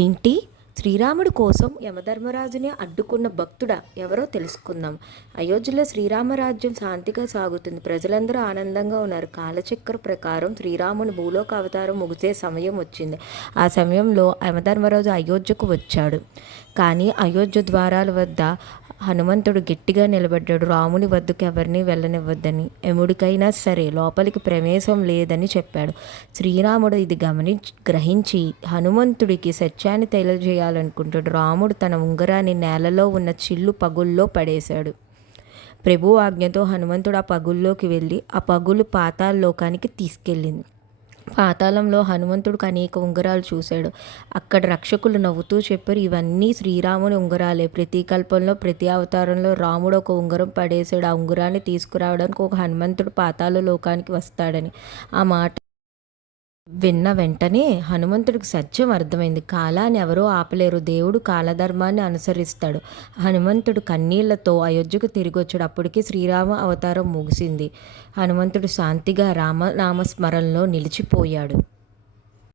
ఏంటి? శ్రీరాముడి కోసం యమధర్మరాజుని అడ్డుకున్న భక్తుడా ఎవరో తెలుసుకుందాం. అయోధ్యలో శ్రీరామరాజ్యం శాంతిగా సాగుతుంది. ప్రజలందరూ ఆనందంగా ఉన్నారు. కాలచక్ర ప్రకారం శ్రీరాముని భూలోక అవతారం ముగిసే సమయం వచ్చింది. ఆ సమయంలో యమధర్మరాజు అయోధ్యకు వచ్చాడు. కానీ అయోధ్య ద్వారాల వద్ద హనుమంతుడు గట్టిగా నిలబడ్డాడు. రాముని వద్దకు ఎవరిని వెళ్ళనివ్వద్దని, ఎముడికైనా సరే లోపలికి ప్రవేశం లేదని చెప్పాడు. శ్రీరాముడు ఇది గ్రహించి హనుమంతుడికి సత్యాన్ని తెలియజేయాలనుకుంటాడు. రాముడు తన ఉంగరాన్ని నేలలో ఉన్న చిల్లు పగుల్లో పడేశాడు. ప్రభు ఆజ్ఞతో హనుమంతుడు ఆ పగుల్లోకి వెళ్ళి ఆ పగులు పాతాళలోకానికి తీసుకెళ్ళింది. పాతాళంలో హనుమంతుడికి అనేక ఉంగరాలు చూశాడు. అక్కడ రక్షకులు నవ్వుతూ చెప్పారు, ఇవన్నీ శ్రీరాముని ఉంగరాలే. ప్రతి కల్పంలో ప్రతి అవతారంలో రాముడు ఒక ఉంగరం పడేశాడు. ఆ ఉంగరాన్ని తీసుకురావడానికి ఒక హనుమంతుడు పాతాళ లోకానికి వస్తాడని. ఆ మాట విన్న వెంటనే హనుమంతుడికి సత్యం అర్థమైంది. కాలాన్ని ఎవరో ఆపలేరు. దేవుడు కాలధర్మాన్ని అనుసరిస్తాడు. హనుమంతుడు కన్నీళ్లతో అయోధ్యకు తిరిగి వచ్చాడు. అప్పటికి శ్రీరామ అవతారం ముగిసింది. హనుమంతుడు శాంతిగా రామనామస్మరణలో నిలిచిపోయాడు.